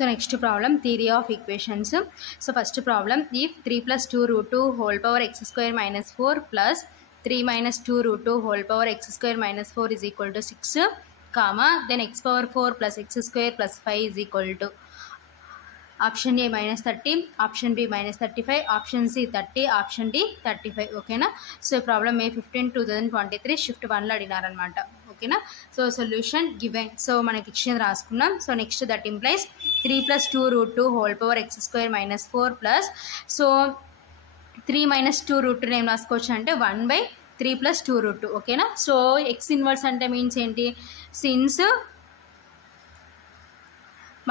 So next problem, theory of equations. So first problem, if 3 plus 2 root 2 whole power x square minus 4 plus 3 minus 2 root 2 whole power x square minus 4 is equal to 6, comma, then x power 4 plus x square plus 5 is equal to option A minus 30, option B minus 35, option C 30, option D 35. Okay na? So problem May 15, 2023 shift 1 lo adinaranamata. Okay na? So solution given. So manaki ichindi raskunnam. So next that implies 3 plus 2 root 2 whole power x square minus 4 plus, so 3 minus 2 root 2 name raskochu ante 1 by 3 plus 2 root 2. Okay na? So x inverse ante means enti, since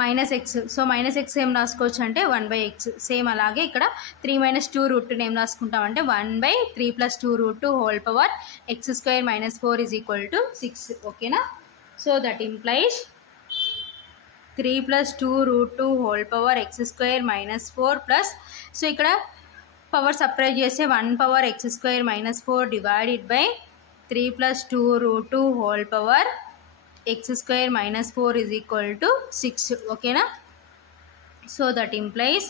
minus x, so minus X ఏం రాసుకోవచ్చు అంటే 1 by x. Same అలాగే ఇక్కడ 3 minus 2 root 2 ఏం రాసుకుంటామంటే 1 by 3 plus 2 root 2 whole power x square minus 4 is equal to 6. ఓకేనా? So that implies 3 plus 2 root 2 whole power x square minus 4 plus, so ఇక్కడ power separate చేస్తే 1 power x square minus 4 divided by 3 plus 2 root 2 whole power x square minus 4 is equal to 6. Okay na? So that implies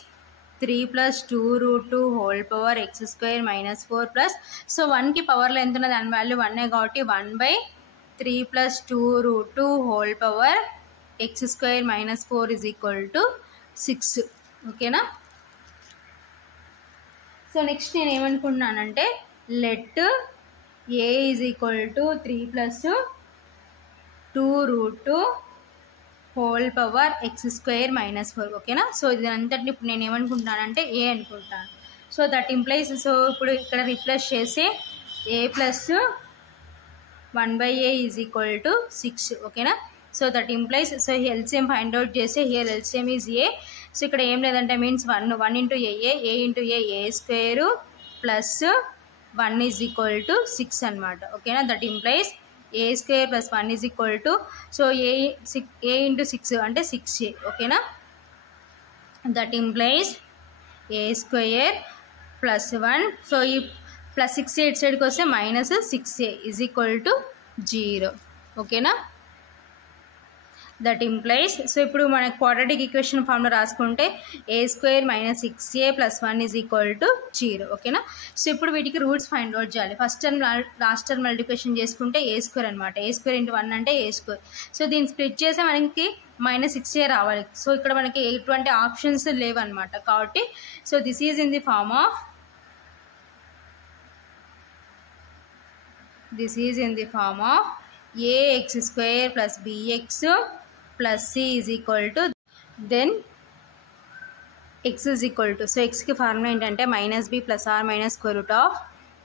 3 plus 2 root 2 whole power x square minus 4 plus, so 1 ki power lo entuna dan value 1 kabatti 1 by 3 plus 2 root 2 whole power x square minus 4 is equal to 6. Okay na? So next నేను ఏమనుకుంటున్నానంటే let a is equal to 3 plus 2 root 2 whole power x square minus 4. ఓకేనా? So ఇది అంతటిని ఇప్పుడు నేను ఏమనుకుంటున్నానంటే ఏ అనుకుంటాను. So that implies, so ఇప్పుడు ఇక్కడ replace చేస్తే a plus 1 by a is equal to 6. ఓకేనా? So that implies, so LCM find out చేస్తే here LCM is a. So ఇక్కడ ఏం లేదంటే means 1 into a into a square plus 1 is equal to 6 అనమాట. ఓకేనా? That implies a square plus 1 is equal to, so a into 6 అంటే 6a. ఓకేనా? That implies a square plus 1, so ఈ plus 6a ఇటు సైడ్కి వస్తే minus 6a is equal to 0. ఓకేనా? That implies, so ఇప్పుడు మన క్వాడ్రాటిక్ ఈక్వేషన్ ఫామ్లో రాసుకుంటే a square minus 6a plus 1 is equal to 0. ఓకేనా? సో ఇప్పుడు వీటికి రూట్స్ ఫైండ్ అవుట్ చేయాలి. First term last term multiplication చేసుకుంటే ఏ స్క్వేర్ అనమాట. ఏ స్క్వేర్ ఇంటూ 1 అంటే ఏ స్క్వేర్. సో దీన్ని స్ప్లిట్ చేస్తే మనకి మైనస్ 6a రావాలి. సో ఇక్కడ మనకి ఎటువంటి ఆప్షన్స్ లేవన్నమాట. కాబట్టి so this is in the form of ax square plus bx plus c is equal to, then x is equal to, so x की ఫార్ములా ఏంటంటే minus b plus or minus square root of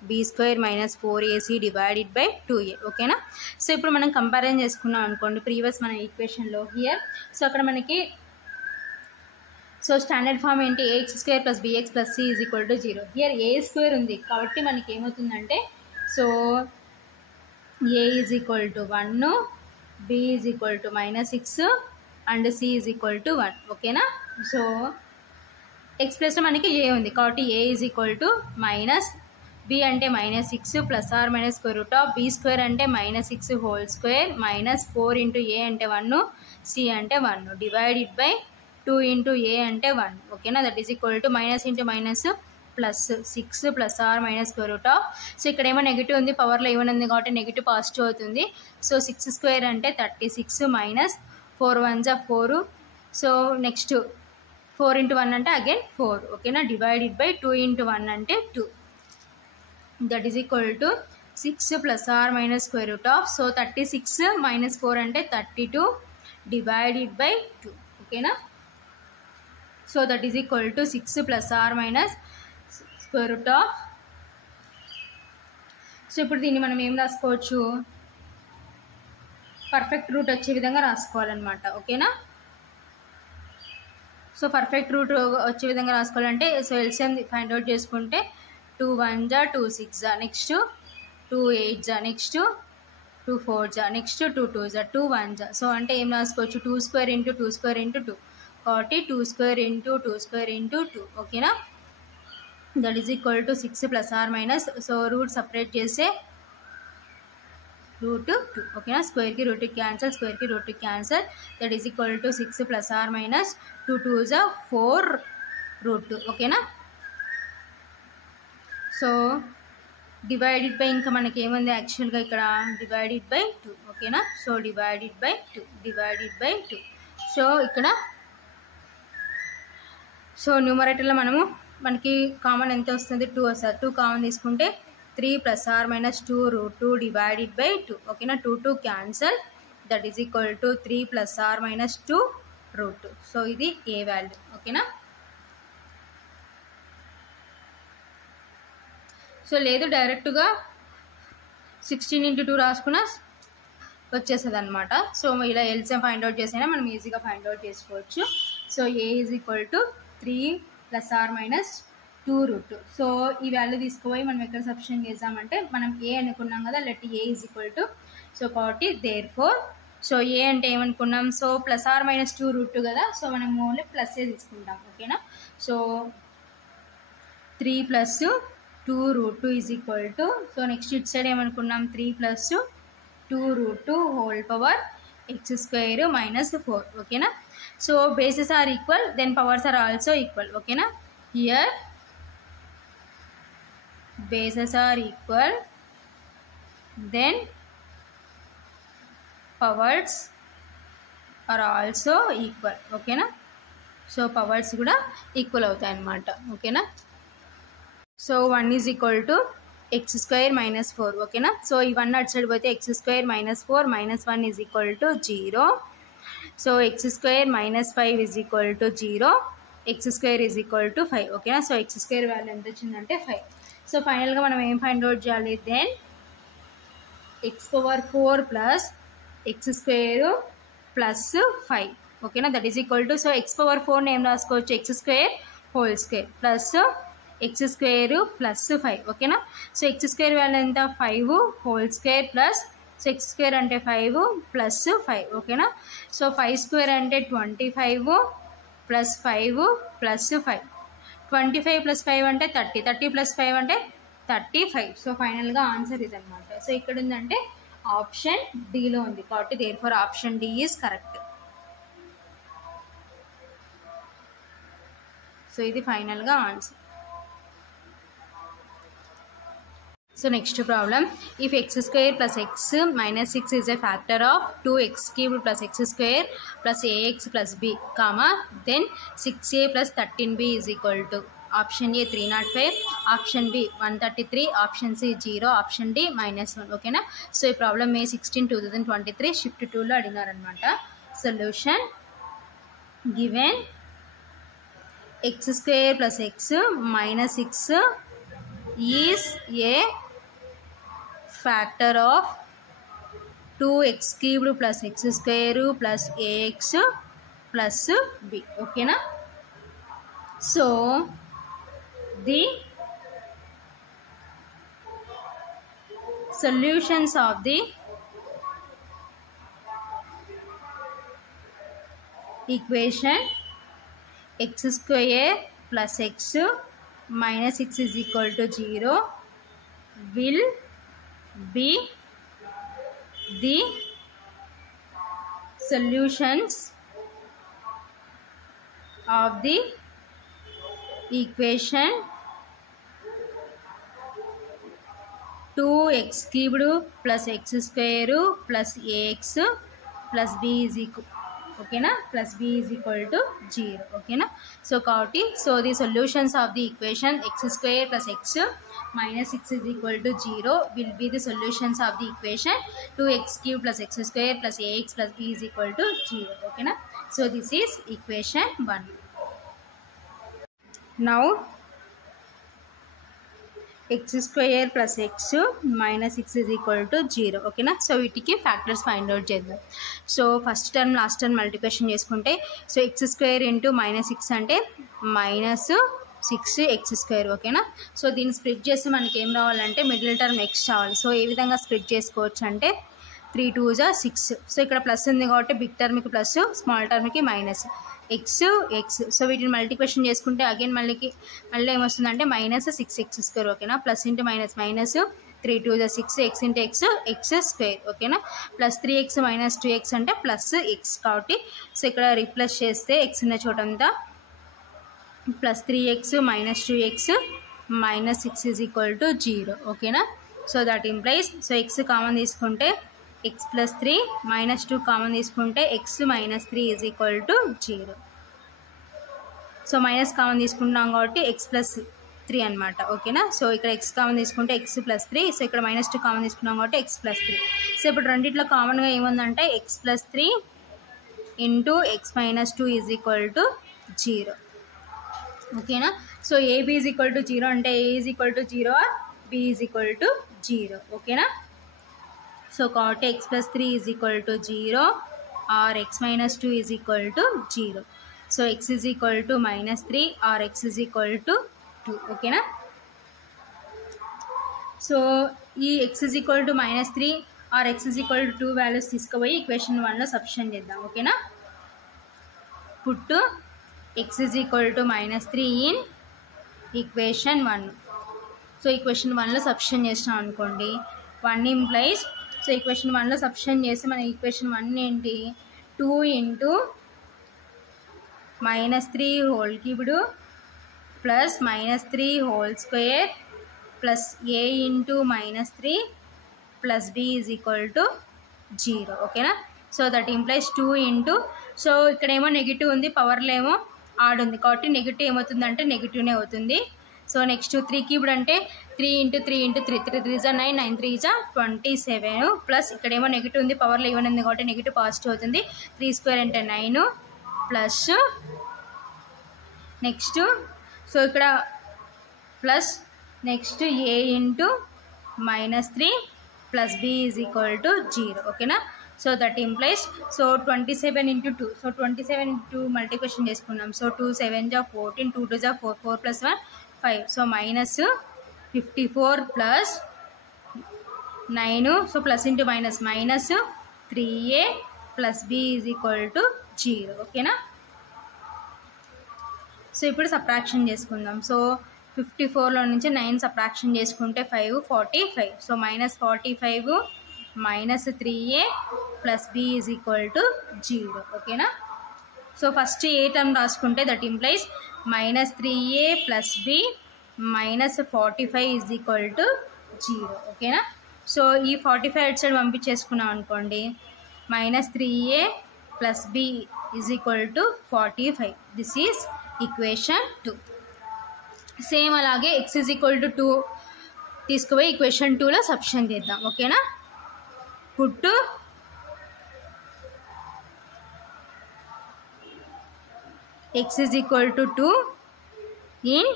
b square minus 4ac divided by 2a. ఓకేనా? So ఇప్పుడు మనం comparison చేసుకున్నాం అనుకోండి previous మన ఈక్వేషన్లో here. So అక్కడ మనకి సో స్టాండర్డ్ ఫామ్ ఏంటి, ax square plus bx plus c is equal to 0. Here A square ఉంది కాబట్టి మనకి ఏమవుతుందంటే, so a is equal to 1, b is equal to minus 6 and c is equal to 1. ఓకేనా? So x ప్లస్లో మనకి a ఉంది కాబట్టి a is equal to minus b అంటే minus 6 plus or minus square root of b square అంటే minus 6 whole square minus 4 into a అంటే 1, c అంటే 1 divided by 2 into a అంటే 1. ఓకేనా? That is equal to minus into minus plus 6 plus or minus square root of, so ఇక్కడ ఏమో negative ఉంది, పవర్లో ఏమైనా ఉంది కాబట్టి నెగిటివ్ పాజిటివ్ అవుతుంది. సో 6 స్క్వేర్ అంటే 36 మైనస్ 4 1 4, సో నెక్స్ట్ 4 ఇంటూ 1 అంటే అగైన్ 4. ఓకేనా? డివైడెడ్ బై 2 ఇంటూ 1 అంటే 2. That is equal to 6 plus or minus square root of, so 36 minus 4 అంటే 32 డివైడెడ్ బై 2. ఓకేనా? So that is equal to 6 plus or minus square root of, so ఇప్పుడు దీన్ని మనం ఏం రాసుకోవచ్చు, పర్ఫెక్ట్ రూట్ వచ్చే విధంగా రాసుకోవాలన్నమాట. ఓకేనా? సో పర్ఫెక్ట్ రూట్ వచ్చే విధంగా రాసుకోవాలంటే సో ఎల్సిఎం ఫైండ్ అవుట్ చేసుకుంటే 2 1 2 6 నెక్స్ట్ 2 8 నెక్స్ట్ 2 4 నెక్స్ట్ 2 2 2 1 సో అంటే ఏం రాసుకోవచ్చు, 2 స్క్వేర్ ఇంటూ 2 స్క్వేర్ ఇంటూ 2 కాబట్టి 2 స్క్వేర్ ఇంటూ 2 స్క్వేర్ ఇంటూ 2. ఓకేనా? That is equal to 6 plus or minus, so root separate చేస్తే రూట్ 2 ఓకేనా. స్క్వేర్కి రూట్ క్యాన్సల్, స్క్వేర్కి root cancel, that is equal to 6 plus or minus 2 2 జా 4 రూట్ 2 ఓకేనా. So divided by ఇంకా మనకి ఏముంది యాక్చువల్గా ఇక్కడ డివైడెడ్ బై 2 ఓకేనా. సో డివైడెడ్ బై 2 సో ఇక్కడ సో న్యూమరేటర్లో మనకి కామన్ ఎంత వస్తుంది 2 వస్తుంది. 2 కామన్ తీసుకుంటే 3 plus or minus 2 root 2 divided by 2 ఓకేనా. 2 2 cancel, that is equal to 3 plus or minus 2 root 2. So ఇది ఏ వాల్యూ ఓకేనా. సో లేదు డైరెక్ట్గా 16 × 2 రాసుకున్న వచ్చేస్తుంది అనమాట. సో ఇలా ఎల్సిఎం ఫైండ్ అవుట్ చేసినా మనం ఈజీగా ఫైండ్ అవుట్ చేసుకోవచ్చు. So a is equal to 3 plus or minus 2 root 2. So ఈ వాల్యూ తీసుకుపోయి మనం ఎక్కడ సబ్స్టిట్యూట్ చేద్దామంటే మనం ఏ అనుకున్నాం కదా, let a is equal to so కాబట్టి దేర్ ఫోర్ సో ఏ అంటే ఏమనుకున్నాం, so plus or minus 2 root 2 కదా, సో మనం ఓన్లీ ప్లస్ ఏ తీసుకుంటాం ఓకేనా. So 3 plus 2 root 2 is equal to so next it side ఏమనుకున్నాం 3 plus 2 root 2 whole power x square minus 4 ఓకేనా. So bases are equal, then powers are also equal ఓకేనా. Here bases are equal, then powers are also equal ఓకేనా. So powers కూడా equal అవుతాయి అన్నమాట ఓకేనా. So 1 is equal to x square minus 4 ఓకేనా. So ఇవన్నీ అటు సైడ్ పోతే x square minus 4 minus 1 is equal to 0. So x square minus 5 is equal to 0, X square is equal to 5 ఓకేనా. So x square value ఎంత వచ్చిందంటే 5. So ఫైనల్గా మనం ఏం ఫైండ్ అవుట్ చేయాలి, then x power 4 plus x square plus 5 ఓకేనా, that is equal to so x power 4 ఏం రాసుకోవచ్చు x square whole square plus x square plus 5 ఓకేనా. సో ఎక్స్ స్క్వేర్ వాల్యూ ఎంత 5 whole square plus so x square అంటే 5 plus 5 ఓకేనా. So 5 square అంటే 25 plus 5 plus 5, 25 plus 5 అంటే 30, 30 plus 5 అంటే 35. So ఫైనల్గా ఆన్సర్ ఇదన్నమాట. సో ఇక్కడ ఉందంటే ఆప్షన్ డిలో ఉంది కాబట్టి therefore option D is correct. So ఇది ఫైనల్గా answer. So next problem, if x square plus x minus 6 is a factor of 2x cubed plus x square plus ax plus b, comma, then 6a plus 13b is equal to option A 305, option B 133, option C 0, option D -1 ఓకేనా. So ఈ problem May 16, 2023 shift 2లో అడిగారనమాట. Solution given x square plus x minus 6 is a factor of 2x cubed plus x square plus ax plus b ఓకేనా. So the solutions of the equation x square plus x minus 6 is equal to 0 will be the solutions of the equation 2x cubed plus x square plus ax plus b is equal ఓకేనా plus b is equal to 0 ఓకేనా. So కాబట్టి so the solutions of the equation X square plus X minus 6 is equal to 0 will be the solutions of the equation 2x cubed plus x square plus ax plus b is equal to 0 okay na. So this is equation 1. Now x square plus x minus 6 is equal to 0 okay na. So వీటికి factors find out చేద్దాం. So first term last term multiplication చేసుకుంటే so x square into -6 అంటే -6x² ఓకేనా. So దీన్ని split చేస్తే మనకి ఏం రావాలంటే మిడిల్ టర్మ్ x రావాలి. సో ఏ విధంగా స్ప్లిట్ చేసుకోవచ్చు అంటే 3 2 = 6. సో ఇక్కడ ప్లస్ ఉంది కాబట్టి బిగ్ టర్మ్కి ప్లస్ స్మాల్ టర్మ్కి మైనస్ x. సో వీటిని మల్టిప్లికేషన్ చేసుకుంటే అగైన్ మళ్ళీ ఏమొస్తుందంటే -6x² ఓకేనా. Plus into minus 3 2 = 6 x into x x square ఓకేనా ప్లస్ 3x మైనస్ 2x అంటే ప్లస్ x కాబట్టి సో ఇక్కడ రీప్లేస్ చేస్తే x ఉన్న చోటంతా plus 3x minus 2x minus 6 is equal to 0 ఓకేనా so that implies so x common తీసుకుంటే x plus 3 minus 2 common తీసుకుంటే x minus 3 is equal to 0 so minus common తీసుకుంటున్నాం కాబట్టి x ప్లస్ 3 అనమాట ఓకేనా సో ఇక్కడ x కామన్ తీసుకుంటే x plus 3 so ఇక్కడ మైనస్ 2 కామన్ తీసుకున్నాం కాబట్టి x ప్లస్ 3 సో ఇప్పుడు రెండిట్లో కామన్గా ఏముందంటే x plus 3 into x minus 2 is equal to 0 ఓకేనా so AB is equal to 0 అంటే A is equal to 0 or B is equal to 0 ఓకేనా సో కాబట్టి x plus 3 is equal to 0 or x minus 2 is equal to 0 so x is equal to minus 3 or x is equal to 2 ఓకేనా so ఈ x is equal to minus 3 or x is equal to 2 values తీసుకుపోయి equation 1లో substitute చేద్దాం ఓకేనా put x is equal to minus 3 in equation 1 so equation 1లో substitute చేసినాం అనుకోండి 1 implies so equation 1లో సబ్స్టిట్యూట్ చేస్తే మన ఈక్వేషన్ 1 ఏంటి 2 into minus 3 whole cubed plus minus 3 whole square plus a into minus 3 plus b is equal to 0 ఓకేనా so that implies 2 into so ఇక్కడేమో negative ఉంది పవర్లో ఏమో ఆడ్ ఉంది కాబట్టి నెగిటివ్ ఏమవుతుందంటే నెగిటివ్నే అవుతుంది సో నెక్స్ట్ 3 క్యూబ్డ్ అంటే 3 ఇంటూ 3 ఇంటూ 3 3 3 = 9 9 3 = 27 ప్లస్ ఇక్కడేమో నెగిటివ్ ఉంది పవర్లో ఈవెన్ ఉంది కాబట్టి నెగిటివ్ పాజిటివ్ అవుతుంది 3 స్క్వేర్ అంటే 9 ప్లస్ నెక్స్ట్ సో ఇక్కడ plus next a into minus 3 plus b is equal to 0 ఓకేనా so that implies so 27 into 2 so 27 into multiplication చేసుకున్నాం so 2 7 = 14 2 2 = 4 4 + 1 5 so minus 54 plus 9 so plus into minus minus 3a plus b is equal to 0 ఓకేనా so ఇప్పుడు subtraction చేసుకుందాం so 54లో నుంచి 9 subtraction చేసుకుంటే 5 45 so minus 45 minus 3a plus b is equal to 0 ఓకేనా so first ఏ term రాసుకుంటే that implies minus 3a plus b minus 45 is equal to 0 ఓకేనా so ఈ 45 అటు సైడ్ పంపించేసుకున్నాం అనుకోండి minus 3a plus b is equal to 45 this is equation 2 same అలాగే x is equal to 2 తీసుకుపోయి equation 2లో substitute చేద్దాం ఓకేనా put x is equal to 2 in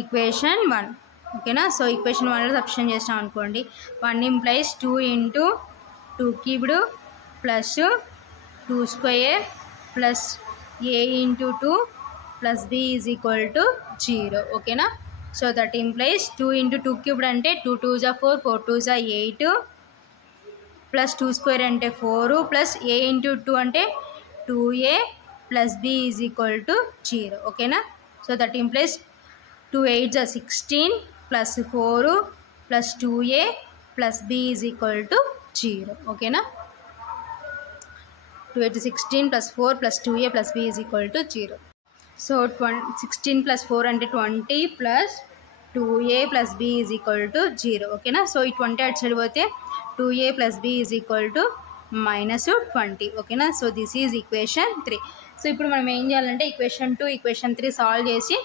equation 1 ఓకేనా సో ఈక్వేషన్ 1లో సబ్స్టిట్యూట్ చేసినాం అనుకోండి 1 implies 2 into 2 cubed plus 2 square plus a into 2 plus b is equal to 0 ఓకేనా so that implies 2 into 2 cubed అంటే 2 2 = 4 4 2 = 8 ప్లస్ 2 స్క్వేర్ అంటే 4 plus a into 2 అంటే 2a plus b is equal to 0 ఓకేనా so that implies 2 8 = 16 plus 4 plus 2a plus b is equal to 0 ఓకేనా 2 8 16 plus 4 plus 2a plus b is equal to 0 so 16 plus 4 అంటే 20 plus 2a plus b is equal to 0 ఓకేనా so ఈ 20 అటు side పోతే 2a plus b is equal to minus 20 ఓకేనా so this is equation 3 so ఇప్పుడు మనం ఏం చేయాలంటే ఈక్వేషన్ 2 ఈక్వేషన్ 3 సాల్వ్ చేసి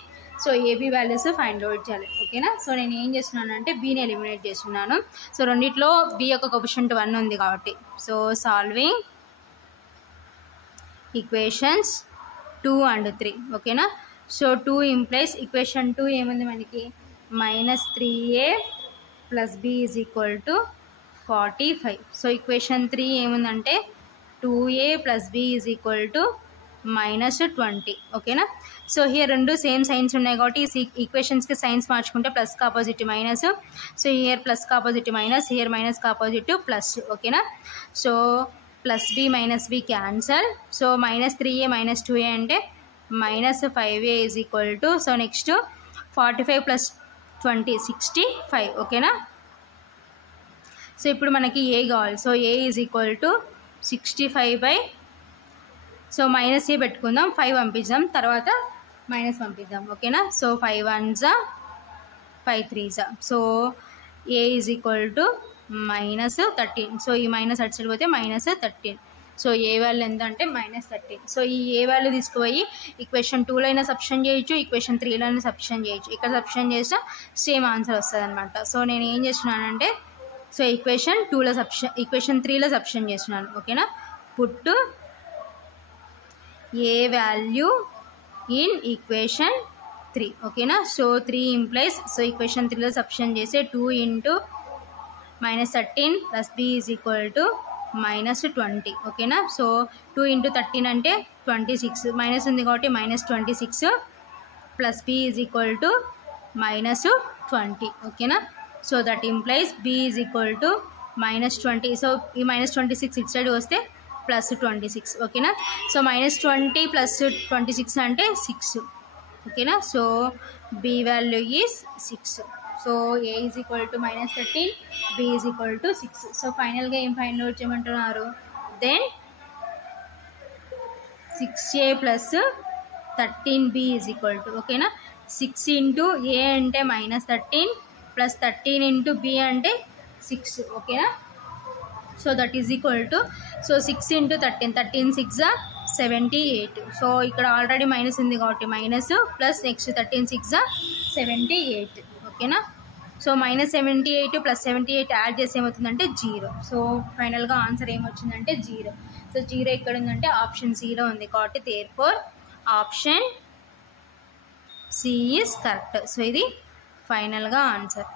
so AB values find out చేయాలి ఓకేనా సో నేను ఏం చేస్తున్నానంటే బీని ఎలిమినేట్ చేస్తున్నాను సో రెండిట్లో బి యొక్క కోఎఫిషియంట్ 1 ఉంది కాబట్టి సో సాల్వింగ్ ఈక్వేషన్స్ 2 and 3 ఓకేనా సో 2 ఇంప్లైస్ ఈక్వేషన్ 2 ఏముంది మనకి minus 3a plus b is equal to 45 so equation 3 ఏముందంటే 2a plus b is equal to minus 20 ఓకేనా సో హియర్ రెండు సేమ్ సైన్స్ ఉన్నాయి కాబట్టి ఈ ఈక్వేషన్స్కి సైన్స్ మార్చుకుంటే plus opposite minus so here plus opposite minus here minus opposite plus ఓకేనా so plus b minus b cancel so minus 3a minus 2a అంటే minus 5a is equal to so next 45 plus 20 65 ఓకేనా so ఇప్పుడు మనకి a కావాలి. So a is equal to 65 so minus a పెట్టుకుందాం, 5 పంపిద్దాం, తర్వాత minus పంపిద్దాం. ఓకేనా. So 5 1s 5 3s. So a is equal to -13. So ఈ మైనస్ అటు సైడ్ పోతే -13. సో ఏ వాల్యూ ఎంత అంటే -13. సో ఈ ఏ వాల్యూ తీసుకుపోయి ఈక్వేషన్ 2లో అయినా సబ్స్టిట్యూట్ చేయొచ్చు, ఈక్వేషన్ 3లో అయినా సబ్స్టిట్యూట్ చేయొచ్చు. ఇక్కడ సబ్స్టిట్యూట్ చేసినా సేమ్ ఆన్సర్ వస్తుంది అనమాట. సో నేను ఏం చేస్తున్నానంటే సో ఈక్వేషన్ 3లో సబ్స్టిట్యూట్ చేస్తున్నాను. ఓకేనా. Put a value in equation 3. ఓకేనా. సో 3 ఇంప్లైస్ సో ఈక్వేషన్ 3లో సబ్స్టిట్యూట్ చేస్తే 2 × -13 + b ఈజ్ ఈక్వల్ టు -20. ఓకేనా. సో 2 × 13 అంటే 26, మైనస్ ఉంది కాబట్టి -26 + b ఈజ్ ఈక్వల్ టు -20. ఓకేనా. So that implies b is equal to -20. So ఈ -26 ఇటు సైడ్ వస్తే +26. ఓకేనా. సో -20 + 26 అంటే 6. ఓకేనా. So b value is 6. So a is equal to -13, b is equal to 6. So ఫైనల్గా ఏం ఫైండ్ అవుట్ చేయమంటున్నారు, then 6a + 13b is equal to ఓకేనా 6 × a అంటే -13 + 13 × b అంటే 6. ఓకేనా. So that is equal to so 6 × 13 13 6 78. So ఇక్కడ already minus ఉంది కాబట్టి మైనస్ ప్లస్ నెక్స్ట్ 13 6 78. ఓకేనా. సో -78 + 78 యాడ్ చేసి ఏమవుతుందంటే 0. సో ఫైనల్గా ఆన్సర్ ఏమొచ్చిందంటే 0. సో 0 ఎక్కడ ఉందంటే ఆప్షన్ సిలో ఉంది కాబట్టి therefore option C is correct. So ఇది ఫైనల్గా ఆన్సర్.